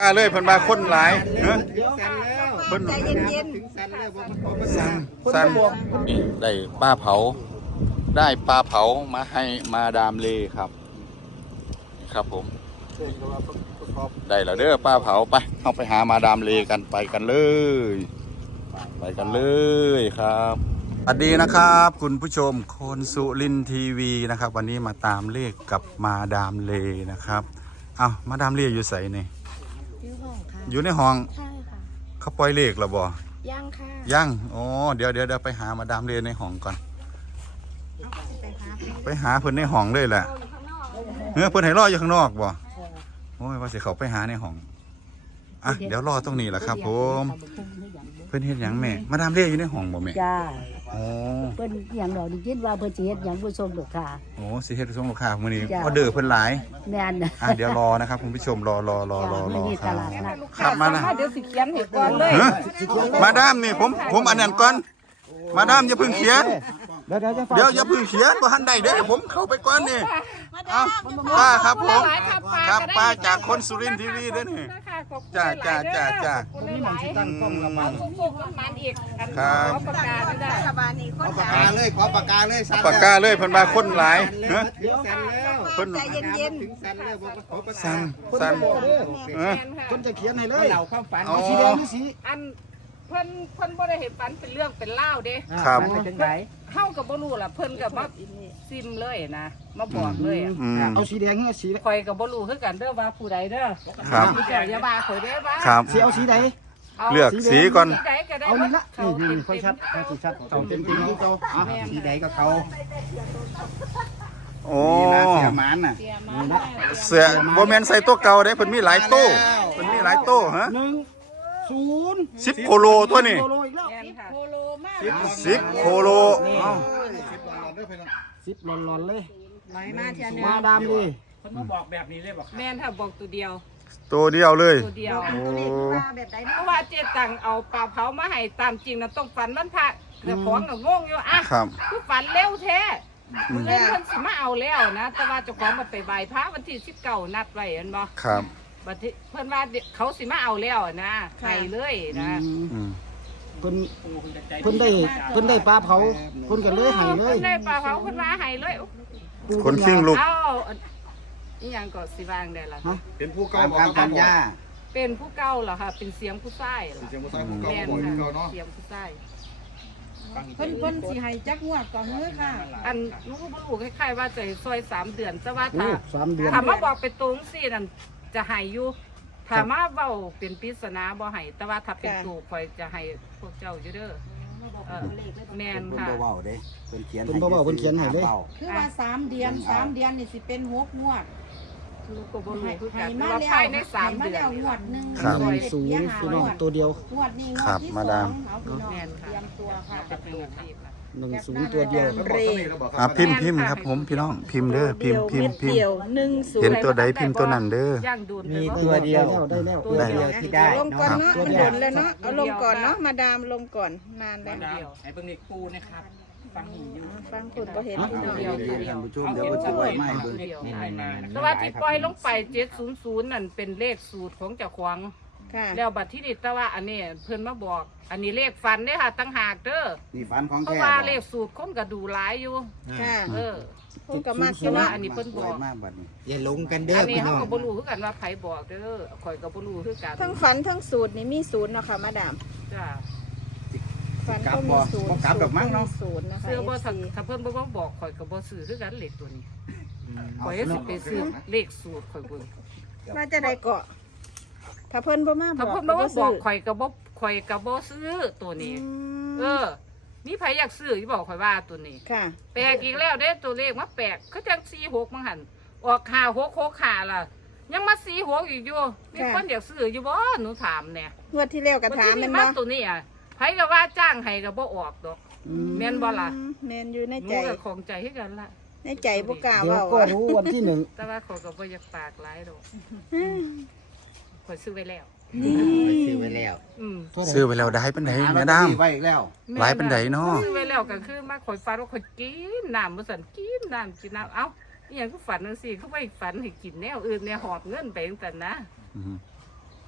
เลยเพิ่นมาคนหลายเฮ้ยเพิ่นใจเย็นสั่นนี่ได้ปลาเผาได้ปลาเผามาให้มาดามเลครับครับผมได้แล้วเด้อปลาเผาไปเข้าไปหามาดามเลกันไปกันเลยครับสวัสดีนะครับคุณผู้ชมคนสุรินทร์ทีวีนะครับวันนี้มาตามเลขกับมาดามเลนะครับเอามาดามเลอยู่ไสนี่อยู่ในห้องใช่ค่ะเขาปล่อยเลขแล้วบ่ยังค่ะยังอ๋อเดี๋ยวไปหามาดามเลในห้องก่อนไปหาเพิ่นในห้องเลยแหละเพิ่นให้รออยู่ข้างนอกบ่โอ้ยว่าสิเขาไปหาในห้องอ่ะเดี๋ยวรอตรงนี้แหละครับผมเพิ่นเฮ็ดหยังแม่มาดามเลอยู่ในห้องบ่แม่จ้าอ๋อเพิ่นหยังดอกนี่คิดว่าเพิ่นสิเฮ็ดหยังผู้ชมดอกค่ะโอ้สิเฮ็ดส่งลูกค้ามื้อนี้ออเดอร์เพิ่นหลายแม่นอ่ะเดี๋ยวรอนะครับคุณผู้ชมรอครับครับมานะเดี๋ยวสิเขียนให้ก่อนเลยมาดามนี่ผมอันนั้นก่อนมาดามอย่าเพิ่งเขียนเดี๋ยวอย่าเพิ่งเขียนบ่ทันได้เด้อผมเข้าไปก่อนนี่เอาป้าครับผมครับป้าจากคนสุรินทร์ทีวีเด้อนี่จ้านี่มันสิตั้งกล้องกับมันครับรัฐบาลนี่คนขอปากกาเลยขอปากกาเลยปากกาเลยเพิ่นมาคนหลายเฮ้ยเพิ่นใจเย็นสั่นคนจะเขียนให้เลยเราความฝันเอาสีแดงหรือสีอันเพิ่นบ่ได้เห็นฝันเป็นเรื่องเป็นเล่าเด้ครับจังไดเฮาก็บ่รู้ล่ะเพิ่นก็มาซิมเลยนะมาบอกเลยเอาสีแดงให้สีข่อยก็บ่รู้คือกันเด้อว่าผู้ใดเด้อครับอย่าว่าข่อยเด้อว่าครับสีเอาสีใดเลือกสีก่อนสีใดก็ได้เอานี่ละนี่ค่อยชัดสีชัดเขาเต็มที่เขาสีใดก็เขาโอ้เสียมันน่ะเสือบ่แม่นใส่ตัวเก่าเด้เพิ่นมีหลายโต้ฮะ10 โคโลตัวนี้โคโลมาก 10 โคโล 10หลอนๆเลยมาดามดิเพิ่นมาบอกแบบนี้เลยบ่แม่นถ้าบอกตัวเดียวเลยตัวเดียวเพราะว่าเจ๊ตังเอาปลาเผามาให้ตามจริงนะต้องฝันวันพระเดี๋ยวของก็งงอยู่อ่ะคือฝันเร็วแท้เพิ่นสิมาเอาแล้วนะแต่ว่าเจ้าของมันไปไหว้พระวันที่19นัดไว้เห็นบ่ครับบัดนี้เพิ่นว่าเขาสิมาเอาแล้วนะให้เลยนะเพิ่นได้ปลาเผาเพิ่นก็เลยให้เลยเพิ่นได้ปลาเผาเพิ่นมาให้เลยคนขิ้งลูกอีหยังก็สิวางได้ล่ะเป็นผู้เก่าบ่ครับย่าเป็นผู้เก่าเหรอคะเป็นเสียงผู้ชายเหรอเสียงผู้ชายผู้เก่าบ่เก่าเนาะเสียงผู้ชายเพิ่นสิให้จักงวดก่อนมื้อค่ะอันลูกบ่รู้คล้ายๆว่าจะซอย3 เดือนแต่ว่า 3 เดือนถ้ามาบอกไปตรงสินั่นจะให้อยู่ถ้ามาเว้าเป็นปริศนาบ่ให้แต่ว่าถ้าเป็นตัวข่อยจะให้พวกเจ้าอยู่เด้อแม่นค่ะเพิ่นบ่เว้าเด้เพิ่นเขียนให้เลยคือว่า3 เดือนนี่สิเป็น6งวดลูกก็บ่รู้คือกันว่าภายใน3 เดือนงวดนึง 0พี่น้องตัวเดียวงวดนี้งวดที่2เอาพี่น้องเตรียมตัวค่ะ 10ตัวเดียวพิมพ์ครับผมพี่น้องพิมพ์เด้อพิมพ์เดียว10 เห็นตัวใดพิมพ์ตัวนั้นเด้อมีตัวเดียวได้แล้วที่ได้ลงก่อนเนาะมันโดนแล้วเนาะเอาลงก่อนเนาะมาดามลงก่อนนานแล้วไอ้เบิ่งนี่ปูนะครับฟังอยู่ฟังคุณบ่เห็นเดียวท่านผู้ชมเดี๋ยวบ่สิไว้ไม้เบิ่งแต่ว่าที่ปล่อยลงไป700นั่นเป็นเลขสูตรของเจ้าของแล้วบัดที่นี่แต่ว่าอันนี้เพิ่นมาบอกอันนี้เลขฟันเด้อค่ะตั้งหากเด้อนี่ฟันของแท้เพราะว่าเลขสูตรคนก็ดูหลายอยู่ค่ะคนก็มาแต่ว่าอันนี้เพิ่นบอกอย่าลงกันเด้อพี่น้องอันนี้เฮาก็บ่รู้คือกันว่าไผบอกเด้อข่อยก็บ่รู้คือกันทั้งฝันทั้งสูตรนี่มีศูนย์เนาะค่ะมาดามจ้าฝันก็มีศูนย์กลับดอกมั้งเนาะนะคะเสื้อบ่ถ้าเพิ่นบ่บอกข่อยก็บ่ซื้อคือกันเลขตัวนี้ข่อยสิไปซื้อเลขสูตรข่อยเบิ่งว่าจะได้เกาะถ้าเพิ่นบ่มาบอกถ้าเพิ่นบ่บอกข่อยก็บ่ซื้อตัวนี้มีไผอยากซื้ออยู่บอกข่อยว่าตัวนี้ค่ะแปลกอีกแล้วเด้ตัวเลขมาแปลกคือจัง46มั้งหั่นออก5665ล่ะยังมา46อีกอยู่มีคนอยากซื้ออยู่บ่หนูถามแน่งวดที่แล้วก็ถามแม่นบ่ตัวนี้อ่ะไผก็ว่าจ้างให้ก็บ่ออกดอกแม่นบ่ล่ะแม่นอยู่ในใจก็ของใจคือกันล่ะในใจบ่กล้าเว้าก็รู้วันที่1 แต่ว่าเขาก็บ่อยากปากหลายดอกข่อยซื้อไว้แล้วซื้อไว้แล้วได้ปานใดแม่ดามไว้อีกแล้วหลายปานใดเนาะซื้อไว้แล้วก็คือมาข่อยฝันว่าข่อยกินน้ำบ่ซั่นกินน้ำเอ้าอีหยังคือฝันจังซี่คือไปฝันให้กินแนวอื่นแนวหอบเงินไปจังซั่นนะ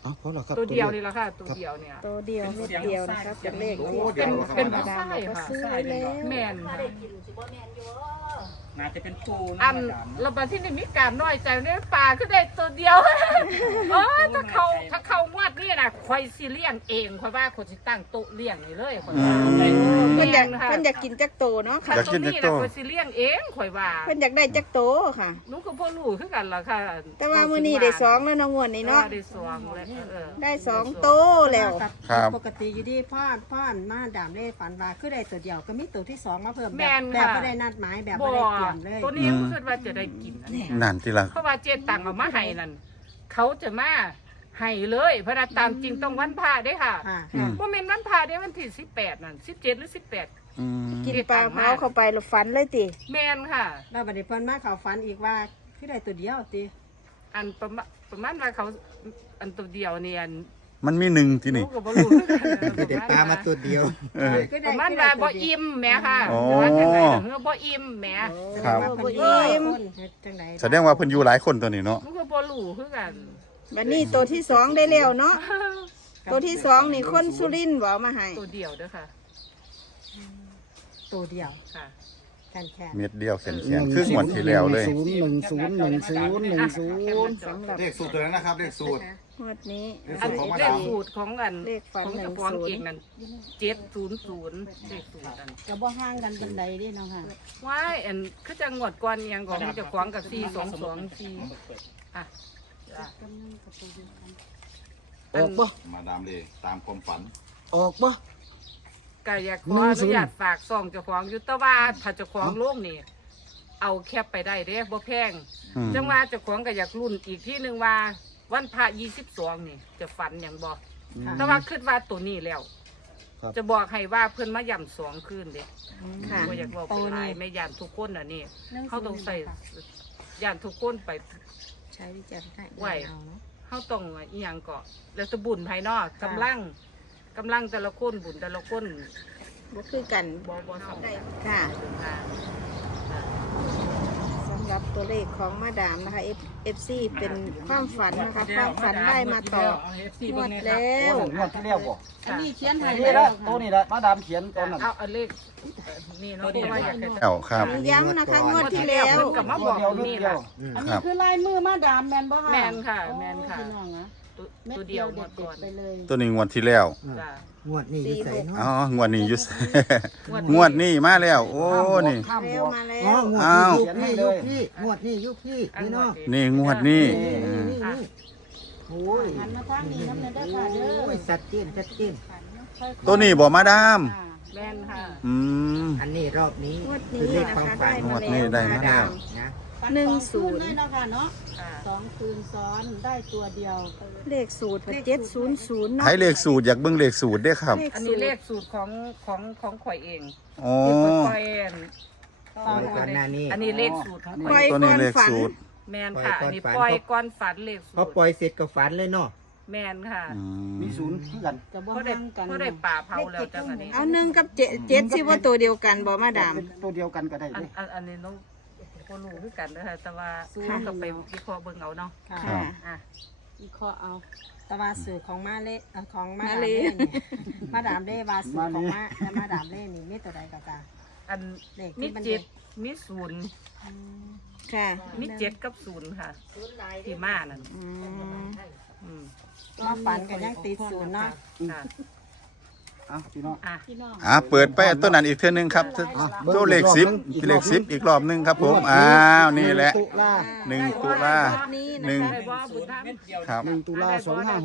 อ๋อเพราะเหรอครับตัวเดียวนี่แหละค่ะตัวเดียวเนี่ยตัวเดียวเม็ดเดียวนะครับเป็นเลขที่เป็นมาดามบอกว่าซื้อไว้แล้วแม่นค่ะน่าจะเป็นปูอันเราบัดที่นี่มีการน้อยใจเนี่ยป่าก็ได้ตัวเดียวเออถ้าเขางวดนี่นะคอยสิเลี้ยงเองคอยว่าคนสิตั้งโต๊ะเลี้ยงนี่เลยคอยว่าเพิ่นอยากกินจักโตเนาะค่ะค่ะตัวนี้นะคอยสิเลี้ยงเองคอยว่าเพิ่นอยากได้จักโตค่ะหนุก็พ่อรู้คือกันล่ะค่ะแต่ว่ามื้อนี้ได้สองแล้วเนาะงวดนี้เนาะได้สองแล้วได้สองโตแล้วครับปกติอยู่ที่พ่อมาดามเล่ฝันว่าคือได้ตัวเดียวก็มีตัวที่สองมาเพิ่มแม่นแบบค่ะไม่ได้นัดหมายแบบบ่ไม่ได้เตรียมเลยตัวนี้ก็คือว่าจะได้กินอันนี้นั่นที่ละเพราะว่าเจตังเอามาให้นั่นเขาจะมาให้เลยเพราะว่าตามจริงต้องวันพระเด้ค่ะค่ะบ่แม่นวันพระเด้วันที่18นั่น17หรือ18 อืมกินปลาเผาเข้าไปแล้วฝันเลยติแม่นค่ะแล้วบัดนี้เพิ่นมาเขาฝันอีกว่าคือได้ตัวเดียวติอันประมาณว่าเขาอันตัวเดียวเนี่ยอันมันมีหนึ่งที่นี่รู้ก็บ่รู้คือเด็กปลามาตัวเดียวเออคือปได้ระมาณคือว่าได้บ่ตัวเดียวอิ่มแหมค่ะอ๋อว่าจังได๋เฮือบ่อิ่มแหมครับว่าเพิ่นอยู่หลายคนเฮ็ดจังได๋แสดงว่าเพิ่นอยู่หลายคนตัวนี้เนาะมันก็บ่รู้คือกันบัดนี้ตัวที่สองได้แล้วเนาะตัวที่สองนี่คนสุรินทร์บ่เอามาให้ตัวเดียวเด้อค่ะตัวเดียวค่ะแค่เม็ดเดียวแขนคืองวดที่แล้วเลยสำหรับเลขสูตรตัวนั้นนะครับเลขสูตรงวดนี้อันนี้เลขสูตรของอันเลขฝันของเจ้าของเองนั่น700เลขสูตรอันก็บ่ห่างกันบันไดเด้เนาะค่ะว้ายอันคือจังหวัดก่อนอิหยังของเจ้าของกับ4224อ่ะจ้ะออกบ่มาดามเลยตามความฝันออกบ่ก็อยากขออนุญาตฝากซองเจ้าของอยู่แต่ว่าถ้าเจ้าของโลกนี่เอาแคบไปได้เด้บ่แพงอืมจังว่าเจ้าของก็อยากรุ่นอีกที่หนึงว่าวันพระ22นี่จะฝันหยังบ่แต่ว่าคิดว่าตัวนี้แล้ว จะบอกให้ว่าเพิ่นมาย่ำ2คืนเด้ค่ะบ่อยากบอกเป็นหลายแม่ย่านทุกคนน่ะนี่เขาต้องใส่ย่านทุกคนไปใช้วิจารณญาณไหวเอาเนาะเขาต้องอีหยังก็แล้วแตะบุญภายนอกกำลังแต่ละคนบุญแต่ละคนบ่คือกันบ่สำได้คัญค่ะค่ะสำหรับตัวเลขของมาดามนะคะ FC เป็นความฝันนะคะความฝันได้มาต่องวดแล้วงวดที่แล้วบ่อันนี้เขียนให้นี่ละตัวนี้ละมาดามเขียนตอนนั้นเอาเลขนี่เนาะเพราะว่าอยากให้แล้วครับย้ำนะคะงวดที่แล้วเพิ่นก็มาบอกนี่ล่ะอันคนี้รับคือลายมือมาดามแม่นบ่ค่ะแม่นค่ะแม่นค่ะพี่น้องอะตัวเดียวหมดก่อนไปเลยตัวนี้งวดที่แล้วจ้ะงวดนี้อยู่ไสเนาะอ๋องวดนี้อยุส งวดนี้มาแล้ว โอ้นี่ข้ามเร็บวอกมาแล้อ๋อวงวดอ้าวนี้ยุคพี่งวดนี้ยุคพี่อันนี่หมเนาะดนี่งวดนี้อ่ะโอ้ยหันมาทางนี้นำเด้อค่ะเด้อโอ้ยชัดเจนชัดเจนตัวนี้บ่มาดามแม่นค่ะอืมอันนี้รอบนี้งวดคือนี้เลขนะความคะฝันได้งมาวดนี้แล้วได้มามาแล้ดาว มนะ 10 เลยเนาะค่ะเนาะค่ะ 2 คืนซ้อนได้ตัวเดียวเลขสูตร700เนาะให้เลขสูตรอยากเบิ่งเลขสูตรเด้อครับอันนี้เลขสูตรของข่อยเองอ๋อที่ข่อยเองก่อนหน้านี้อันนี้เลขสูตรของปข่ล่ออย ยตัวก่นี้อนเลขฝันสูตรแมนค่ะ อันนี้ปล่อยก้อนฝันเลขสูพอตรปล่อยเสร็จก็ฝันเลยเนาะแมนค่ะอืมมีศูนย์คือกันจะบ่เพราะได้ห่างกันเพราะได้ป่าเผาแล้วจังอันนี้เอา1กับ7สิว่าตัวเดียวกันบ่มาดามตัวเดียวกันก็ได้อันเด้อันนี้น้องก็รู้คือกันนะคะแต่ว่าเขาก็ไปวิเคราะห์เบิ่งเอาเนาะค่ะค่ะอ่ะวิเคราะห์เอาแต่ว่าสื่อของมาเล่ของมามาดามเล่เล่นี่มาดามเล่ว่าสื่อของมาและมาดามเล่นี่มีตัวใดก็จ้าอันเลขมีที่มันเจ็ดมีศูนย์ค่ะมีเจ็ดกับศูนย์ค่ะ ที่มานั่นอืมอืมมาฝันกันยังติดศูนย์เนาะค่ะอ่ะพี่น้องอ่ะพี่น้องเปิดไปตัวนั้นอีกเทื่อนึงครับตัวเลข10เลข10อีกรอบนึงครับผม อ้าวนี่แหละตุลา 1 ตุลานี้หนึ่นะงคะได้บ่บุญธรรมครับ 1ตุลา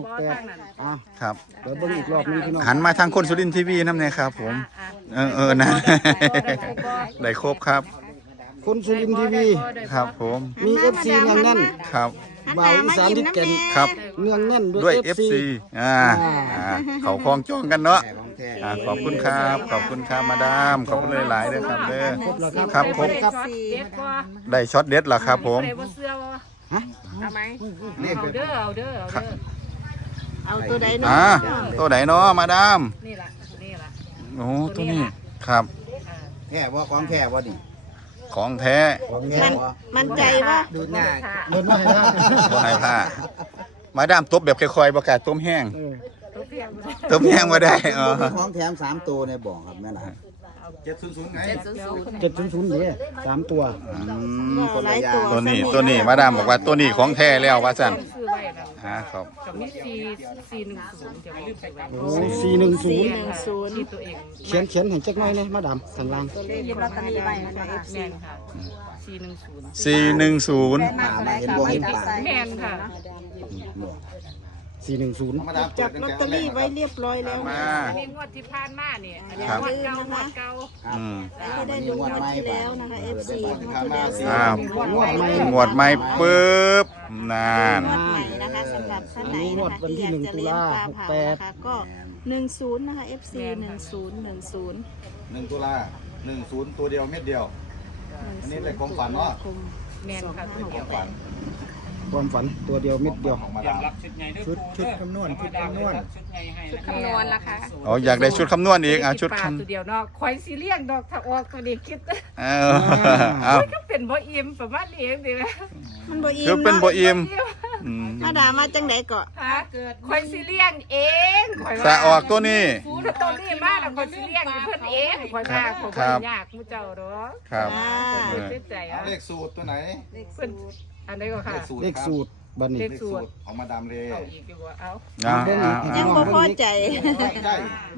2568อ่ะครับเดี๋ยวเบิ่งอีกรอบนึงพี่น้องหันมาทางคนสุรินทร์ทีวีน้ำเนี่ยครับผม นะ ได้ครบครับคนสุรินทร์ทีวีครับผมมี FC เนืองแน่นครับหันบ่าหวน้าอีมาสานยิ้มที่น้ำแก่นแน่ครับด้วย FC เขาคล้องจ้องกันเนาะขอบคุณครับ ขอบคุณครับมาดาม ขอบคุณหลายๆเลยครับเด้อ ครับผมได้ช็อตเด็ดบ่ได้ช็อตเด็ดเหรอครับผมได้บ่เสื้อบ่ฮะเอาไหมเลขเอาเด้อเอาเด้อเอาเด้อเอาตัวใดเนาะตัวไหนเนาะมาดามนี่ล่ะนี่ล่ะโอ้ตัวนี้ครับอ่าแท้บ่ของแท้บ่นี่ของแท้ของแท้มันบ่มันใจว่าดูหน้าค่ะโดนว่าให้ได้บ่ให้ผ้ามาดามตบแบบค่อยๆบ่กล้าต้มแห้งเออต้มแห้งบ่ได้อ๋อของแถม3ตัวในบ่ครับแม่ล่ะ 700ไง 700เนี่ย3ตัวคนละอย่างตัวนี้มาดามบอกว่าตัวนี้ของแท้แล้วว่าซั่นซื้อไว้แล้วครับก็มี410จะไม่ลืมไปไว้โอ้ 410 ที่ตัวเอง 410เขียนให้จักหน่อยนี่มาดามข้างล่างตัวเลขของมาดามนะคะ FC แม่นค่ะ410 410 มาเห็นบ่เห็นปากแม่นค่ะ 410 มาดามจับลอตเตอรี่ไว้เรียบร้อยแล้วมาอันนี้งวดที่ผ่านมาเนี่ยอันนี้ครับงวดเก่างวดเก่าอืมไม่ได้ดูงวดที่แล้วนะคะ FC อ้าวงวดใหม่ปึ๊บนานงวดใหม่นะคะสำหรับท่านไหนนะคะที่อยากจะเลี้ยงปลาเผานะคะก็10นะคะ FC 1010 1 ตุลา10 ตัวเดียวเม็ดเดียว อันนี้เลขความฝันเนาะแม่นค่ะตัวเดียวฝันความฝันตัวเดียวเม็ดเดียวของมาอยาดาก มรับชุดไงด้วยชุดคำนวณชุดคำนวณชุดไงให้ชุดคำนวณล่ะค่ะอ๋ออยากได้ชุดคำนวณอีกชุดปลาคำตัวเดียวเนาะคอยสิเลี้ยงดอกถ้าออกตัวนี้คิดเอาก็เป็นบ่อิ่มประมาณนี้เองดิแม่มันบ่อิ่คือมเป็นบ่อิ่มอืมมาดามมาจังได๋ก็ฮะคอยสิเลี้ยงเองคอยสะออกตัวนี้ถ้าตัวนี้มาแล้วคอยสิเลี้ยงเพิ่นเองคอยมาคอยบ่ยากมูเจ้าดอกครับเพิ่นติดใจเอาอ่ะเลขสูตรตัวไหนเพิ่นอันใดก็ค่ะเลขสูตรบัดนี้เลเลขขสูตรของมาดามเลเอาอีกดีกว่าเอายังบ่พอใจใช่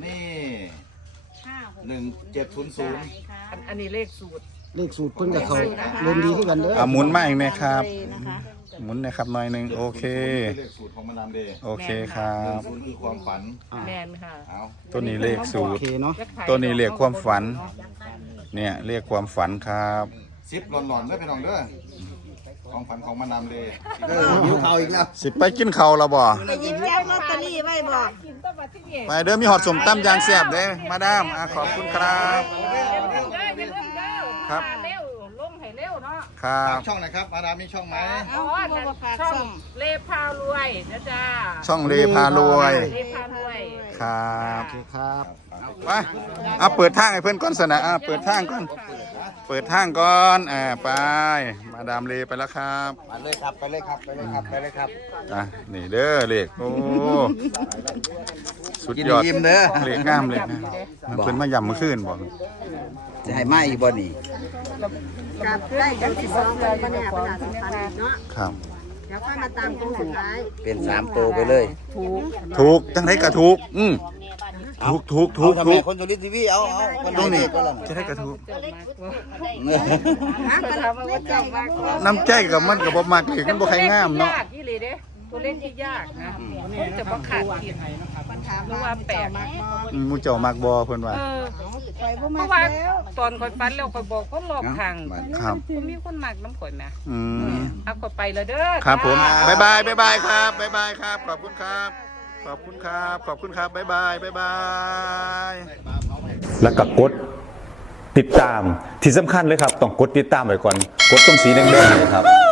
นี่1700 อันนี้เลขสูตรเลขสูตรเพิ่นกับเขาเล่นดีคือกันเด้อหมุนมาอีกนะครับนะคะหมุนนะครับหน่อยหนึงโอเคเลขสูตรของมาดามเลโอเคครับ 10คือความฝันแม่นค่ะเอาตัวนี้เลขสูโอตรเคเนาะตัวนี้เรียกความฝัน เนี่ยเรียกความฝันครับ 10หลอนๆเด้อพี่น้องเด้อของฝันของมาดามเลหิวข้าวอีกแล้วสิไปกินข้าวแล้วบ่ไปหยิบแก้วลอตเตอรี่ไว้บ่กินต้มมาที่นี่ไปเด้อมีหอดสมตั้มยางแซ่บเด้มาดามขอบคุณครับอย่าลืมเด้ออย่าลืมเด้อครับมาเร็วลงให้เร็วเนาะครัฝาบกช่องหนะครับมาดามมีช่องไหมอ๋อนั่นช่องเลพารวยนะจ๊ะช่องเลพารวยเลพารวยครับโอเคครับไปเอาเปิดทางให้เพื่อนก้อนสนะเปิดทางก่อนเปิดทางก่อนไปมาดามเลไปแล้วครับมาเลยครับไปเลยครับไปเลยครับไปเลยครับนี่เด้อเลขโอ้สุดกินยอดยิ้มเด้อเลขงามเลยนะเพิ่นมาย่ำเมื่อคืนบ่จะให้มาอีกบ่นี่กับได้กันที่2เลยปะเนี่ยเป็นอาสำคัญอีกเนาะครับเดี๋ยวค่อยมาตามโค้งสุดท้ายเป็น3ตัวไปเลยถูกจังไดก็ถูกถูกเอาทำไมคนสุรินทร์ทีวีเอาคนตรงนี้ก็ล่ะจะได้กระถูกฮะมันไม่ใจกับพวกน้ำใจกับมันกับบ่มักเลยมันบ่ใครงามเนาะยากอีหลีเด้ตัวเล่นที่ยากนะคงจะบ่ขาดกินมันถามเพราะว่าแปลกมากบ่หมู่เจ้ามักบ่เพิ่นว่าไปบ่เพมาราะว่าแล้วตอนคอยฟันแล้วคอยบอกคนรอบทางครับก็มีคนมักน้ำข่อยนะอืมเอาข่อยไปแล้วเด้อครับผมจ้าบ๊ายบายครับบ๊ายบายครับ ขอบคุณครับ ขอบคุณครับ ขอบคุณครับบ๊ายบายแล้วก็กดติดตามที่สำคัญเลยครับ ต้องกดติดตามไว้ก่อน กดตรงสีแดงๆเลยครับ